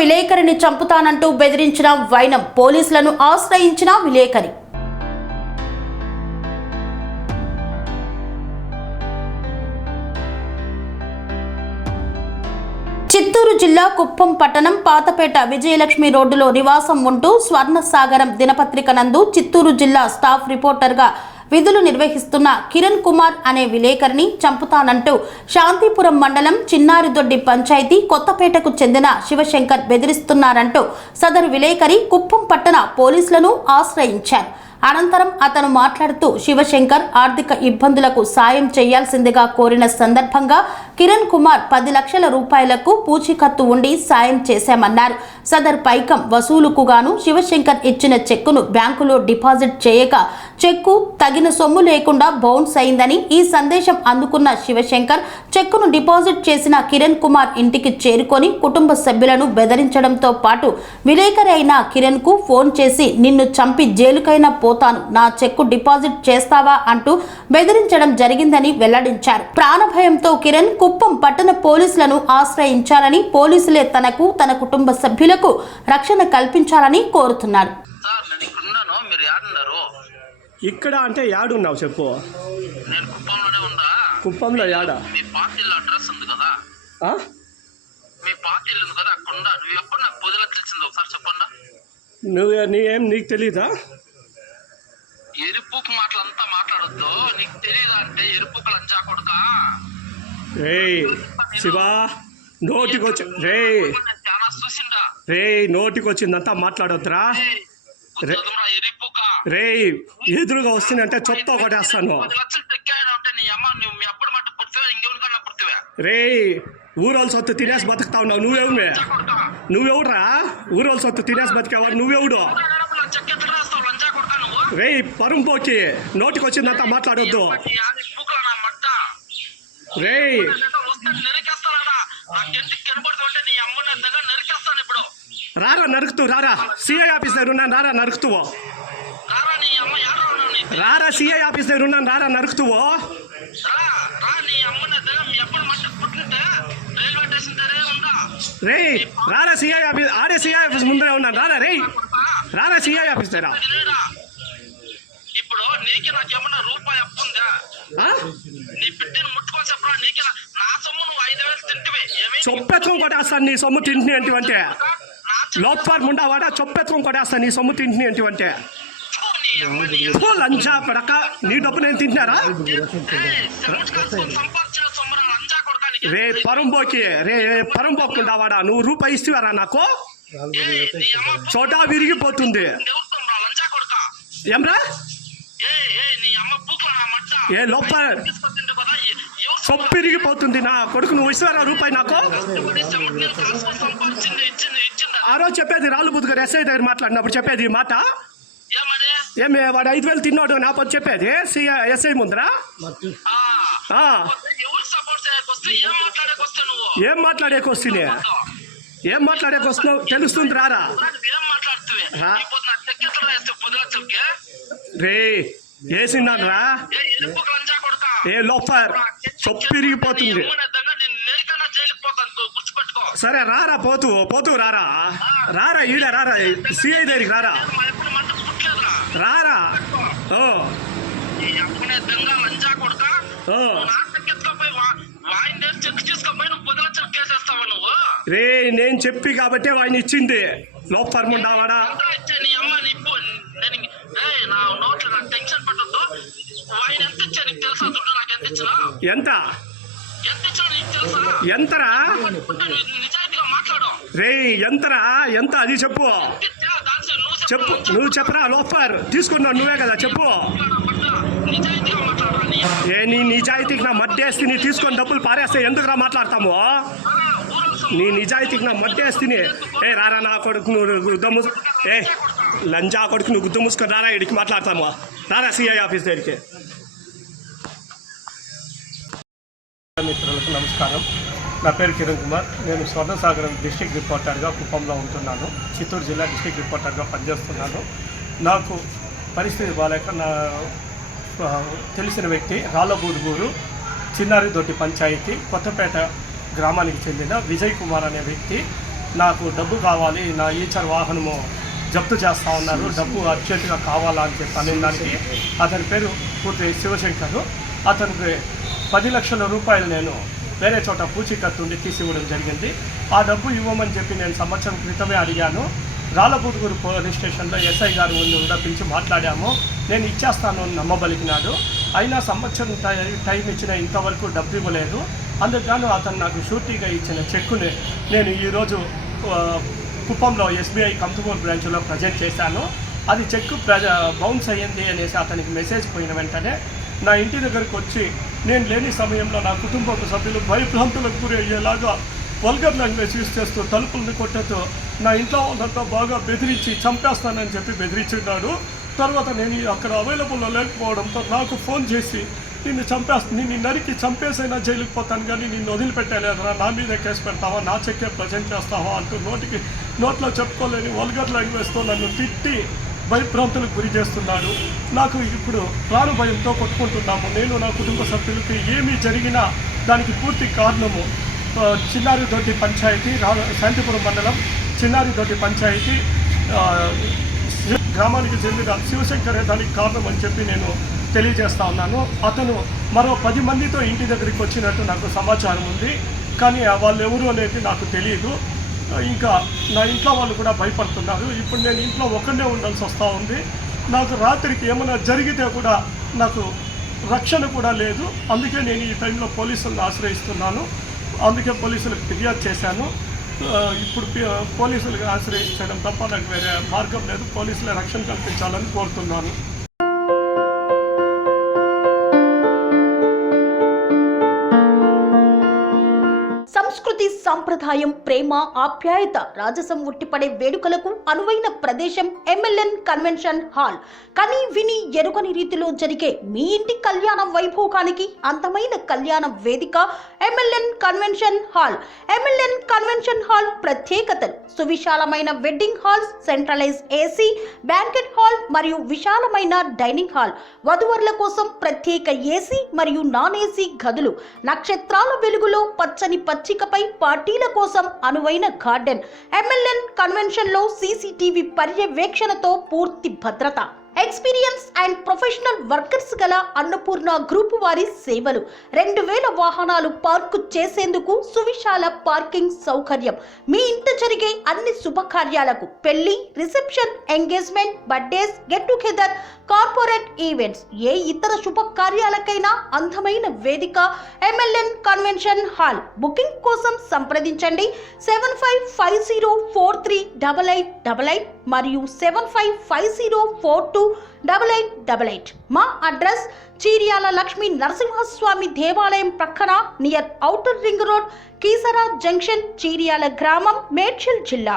విలేకరిని చంపుతానంటూ బెదిరించిన వైనం, పోలీసులను ఆశ్రయించిన విలేకరి. చిత్తూరు జిల్లా కుప్పం పట్టణం పాతపేట విజయలక్ష్మి రోడ్డులో నివాసం ఉంటూ స్వర్ణసాగరం దినపత్రిక నందు చిత్తూరు జిల్లా స్టాఫ్ రిపోర్టర్గా విధులు నిర్వహిస్తున్న కిరణ్ కుమార్ అనే విలేకరిని చంపుతానంటూ శాంతిపురం మండలం చిన్నారిదొడ్డి పంచాయతీ కొత్తపేటకు చెందిన శివశంకర్ బెదిరిస్తున్నారంటూ సదరు విలేకరి కుప్పం పట్టణ పోలీసులను ఆశ్రయించారు. అనంతరం అతను మాట్లాడుతూ శివశంకర్ ఆర్థిక ఇబ్బందులకు సాయం చేయాల్సిందిగా కోరిన సందర్భంగా కిరణ్ కుమార్ 10 లక్షల రూపాయలకు పూచీకత్తు ఉండి సాయం చేశామన్నారు. సదర్ పైకం వసూలుకు గాను శివశంకర్ ఇచ్చిన చెక్కును బ్యాంకులో డిపాజిట్ చేయక చెక్కు తగిన సొమ్ము లేకుండా బౌన్స్ అయిందని, ఈ సందేశం అందుకున్న శివశంకర్ చెక్కును డిపాజిట్ చేసిన కిరణ్ కుమార్ ఇంటికి చేరుకొని కుటుంబ సభ్యులను బెదిరించడంతో పాటు విలేకరి అయిన కిరణ్ కు ఫోన్ చేసి నిన్ను చంపి జైలుకైనా పోతాను, నా చెక్కు డిపాజిట్ చేస్తావా అంటూ బెదిరించడం జరిగిందని వెల్లడించారు. ప్రాణభయంతో కిరణ్ కుప్పం పట్టణ పోలీసులను ఆశ్రయించాలని, పోలీసులే తనకు తన కుటుంబ సభ్యులకు రక్షణ కల్పించాలని కోరుతున్నారు. ఇక్కడ అంటే యాడున్నావు చెప్పు. నేను కుప్పంలోనే ఉన్నా. కుప్పంలో యాడా? మీ పార్టీలో అడ్రస్ ఉంది కదా, మీ పార్టీలో ఉంది కదా, అక్కడ ఉండా. నువ్వు ఎప్పుడు నాకు పొద్దులో తెలిసింది ఒకసారి చెప్పండి. నీకు తెలీదా? ఎరుపుకు మాటలంతా మాట్లాడొద్దు. నీకు తెలియదా అంటే ఎరుపుకు లంచా కొడుకా. శివా నోటికొచ్చి చాలా చూసిందా నోటికి వచ్చిందంతా మాట్లాడొద్దురా. రే ఎదురుగా వస్తుందంటే చెప్తా కొట్టేస్తాను. 10 లక్షలు తెక్కాయన అంటే నీ అమ్మ నువ్వు మీ అప్పుడు మట్టు పుట్టివా, ఇంకెవరికన్నా పుట్టివా? రే ఊరోళ్ళ సొత్తు తినేసి బతుకుతా ఉన్నావు. నువ్వెవడురా? ఊరోళ్ళ సొత్తు తినేసి బతికావా? నువ్వెవడు? రే పరుంపోకి నోటికి వచ్చిందంతా మాట్లాడొద్దు. రే రారా నరుకుతూ రారా, సిఐ ఆఫీస్ దగ్గర ఉన్నాను, రారా నరుకుతువో. రారా సిఐ ఆఫీస్ దగ్గర ఉన్నాను, రారా నరుకుతువో. రే రారా సిఐ ఆఫీస్, ఆడే సిఐ ఆఫీస్ ముందరే ఉన్నాను, రారా. రే రారా సిఐ ఆఫీస్ దగ్గర. ఇప్పుడు నీకు నాకేమన్నా రూపాయి అప్పు ఉందా? నీ బిడ్డను ముట్టుకొని చెప్పరా. నీకు నా సొమ్ము నువ్వు 5,000 తింటివే. చొప్పెత్తుకొని కొట్టేస్తాను నీ సొమ్ము తింటుని ఏంటివంటే. లోపర్ ముండావాడా చొప్పెత్తుకొని కొట్టేస్తాను నీ సొమ్ము తింటుని ఏంటివంటే. లంచా పడక నీ డబ్బు నేను తింటున్నారా? రే పరంబోకి, రే పరంబోకుండావాడా నువ్వు రూపాయి ఇస్తావారా నాకు? చోటా విరిగిపోతుంది. ఏమ్రా ఏ లోపల చొప్పిరిగిపోతుంది నా కొడుకు. నువ్వు ఇస్తారా రూపాయి నాకు? ఆ రోజు చెప్పేది రాళ్ళు బుద్ధిగారు ఎస్ఐ దగ్గర మాట్లాడినప్పుడు చెప్పేది మాట ఏమే, వాడు 5,000 తిన్నాడు నా పొద్దు చెప్పేది ఎస్ఐ ముందరా. ఏం మాట్లాడేకొస్తుంది? ఏం మాట్లాడేకొస్తున్నావు తెలుస్తుంది రారా. రే వేసిందని రా. ఏ లోపర్ చొప్పిరిగిపోతుంది. సరే రారా, పోతూ రారా. రారా ఈడ రారా, సిఐ దగ్గరికి రారా. రారా రే నేను చెప్పి కాబట్టి ఆయన ఇచ్చింది. లోపర్ ముండావాడా ఎంత ఎంతరా? రే ఎంతరా? ఎంత అది చెప్పు. నువ్వు చెప్పరా. లోపర్ తీసుకున్నావు నువ్వే కదా, చెప్పు. ఏ నీ నిజాయితీకి నా మధ్యేస్తే నీ తీసుకొని డబ్బులు పారేస్తే ఎందుకురా మాట్లాడతాము? నీ నిజాయితీకి నా మధ్యేస్తే ఏ రారా నా కొడుకు నువ్వు గుద్ద ఏ లంజా కొడుకు నువ్వు గుద్ద మూసుకొని రారా, ఇడికి మాట్లాడతాము. రారా సిఐ ఆఫీస్ దగ్గరికి. మిత్రులకు నమస్కారం. నా పేరు కిరణ్ కుమార్. నేను స్వర్ణసాగరం డిస్ట్రిక్ట్ రిపోర్టర్గా కుప్పంలో ఉంటున్నాను. చిత్తూరు జిల్లా డిస్ట్రిక్ట్ రిపోర్టర్గా పనిచేస్తున్నాను. నాకు పరిస్థితి బాలేక నా తెలిసిన వ్యక్తి రాళ్ళబూదుగూరు చిన్నారిదొడ్డి పంచాయతీ కొత్తపేట గ్రామానికి చెందిన విజయ్ కుమార్ అనే వ్యక్తి నాకు డబ్బు కావాలి, నా ఈచర్ వాహనము జప్తు చేస్తూ ఉన్నారు, డబ్బు అర్జెంటుగా కావాలా అని చెప్పి అనే దానికి అతని పేరు పూర్తి శివశంకర్. అతనికి 10 లక్షల రూపాయలు నేను వేరే చోట పూచీకత్తు ఉండి తీసివ్వడం జరిగింది. ఆ డబ్బు ఇవ్వమని చెప్పి నేను సంవత్సరం క్రితమే అడిగాను. రాళ్ళపుదుగురు పోలీస్ స్టేషన్లో ఎస్ఐ గారు కూడా పిలిచి మాట్లాడాము. నేను ఇచ్చేస్తాను అని నమ్మబలికినాడు. అయినా సంవత్సరం టైం ఇచ్చిన ఇంతవరకు డబ్బు ఇవ్వలేదు. అందుకు అతను నాకు షూరిటీగా ఇచ్చిన చెక్కుని నేను ఈరోజు కుప్పంలో SBI కంతుమూరు బ్రాంచ్లో ప్రజెంట్ చేశాను. అది చెక్కు బౌన్స్ అయ్యింది అనేసి అతనికి మెసేజ్ పోయిన వెంటనే నా ఇంటి దగ్గరకు వచ్చి నేను లేని సమయంలో నా కుటుంబ సభ్యులు భయభ్రాంతులకు గురి అయ్యేలాగా వల్గర్ లాంగ్వేజ్ యూజ్ చేస్తూ తలుపులను కొట్టతో నా ఇంట్లో వాళ్ళంతా బాగా బెదిరించి చంపేస్తానని చెప్పి బెదిరించున్నాడు. తర్వాత నేను అక్కడ అవైలబుల్లో లేకపోవడంతో నాకు ఫోన్ చేసి నిన్ను నరికి చంపేసైనా జైలుకి పోతాను కానీ నిన్ను వదిలిపెట్టలేదురా, నా మీద కేసు పెడతావా, నా చెక్కే ప్రజెంట్ చేస్తావా అంటూ నోట్లో చెప్పుకోలేని వల్గర్ లాంగ్వేజ్తో నన్ను తిట్టి భయభ్రాంతులకు గురి చేస్తున్నాడు. నాకు ఇప్పుడు ప్రాణ భయంతో కొట్టుకుంటున్నాము. నేను నా కుటుంబ సభ్యులకి ఏమీ జరిగినా దానికి పూర్తి కారణము చిన్నారిదొడ్డి పంచాయతీ, శాంతిపురం మండలం చిన్నారిదొడ్డి పంచాయతీ గ్రామానికి చెందిన శివశంకరే దానికి కారణం అని చెప్పి నేను తెలియజేస్తా ఉన్నాను. అతను మరో 10 మందితో ఇంటి దగ్గరికి వచ్చినట్టు నాకు సమాచారం ఉంది, కానీ వాళ్ళు ఎవరు అనేది నాకు తెలియదు. ఇంకా నా ఇంట్లో వాళ్ళు కూడా భయపడుతున్నారు. ఇప్పుడు నేను ఇంట్లో ఒక్కడే ఉండాల్సి వస్తూ ఉంది. నాకు రాత్రికి ఏమైనా జరిగితే కూడా నాకు రక్షణ కూడా లేదు. అందుకే నేను ఈ టైంలో పోలీసులను ఆశ్రయిస్తున్నాను. అందుకే పోలీసులకు ఫిర్యాదు చేశాను. ఇప్పుడు పోలీసులకు ఆశ్రయించడం తప్ప నాకు వేరే మార్గం లేదు. పోలీసుల రక్షణ కల్పించాలని కోరుతున్నాను. సంస్కృతి, సంప్రదాయం, ప్రేమ, ఆప్యాయత, రాజసం ఉట్టిపడే వేడుకలకు అనువైన ప్రదేశం MLN కన్వెన్షన్ హాల్. కని విని ఎరుగని రీతిలో జరిగే మీ ఇంటి కళ్యాణ వైభోగానికి అందమైన కళ్యాణ వేదిక MLN convention hall. MLN convention hall ప్రత్యేకతలు: సువిశాలమైన wedding halls, centralise AC, banquet hall మరియు విశాలమైన డైనింగ్ హాల్. వధువరుల కోసం ప్రత్యేక AC మరియు నాన్ AC గదులు. నక్షత్రాల వెలుగులో పచ్చని పచ్చికపై పార్టీల కోసం అనువైన గార్డెన్. MLN కన్వెన్షన్ లో CCTV పర్యవేక్షణతో పూర్తి భద్రత. ఎక్స్పీరియన్స్ అండ్ ప్రొఫెషనల్ వర్కర్స్ గల అన్నపూర్ణ గ్రూప్ వారి సేవలు. 2000 వాహనాలు పార్కు చేసేందుకు సువిశాల పార్కింగ్ సౌకర్యం. మీ ఇంట జరిగే అన్ని శుభకార్యాలకు, పెళ్లి, reception, engagement, birthdays, get together, corporate events, ఏ ఇతర శుభకార్యాలకైనా అందమైన వేదిక MLN కన్వెన్షన్ హాల్. బుకింగ్ కోసం సంప్రదించండి 7550438888 మరియు 7550428888. మా అడ్రస్ చీర్యాల లక్ష్మీ నరసింహస్వామి దేవాలయం ప్రక్కన, near outer ring road, Keesara junction, Cheeryal గ్రామం, మేడ్చల్ జిల్లా.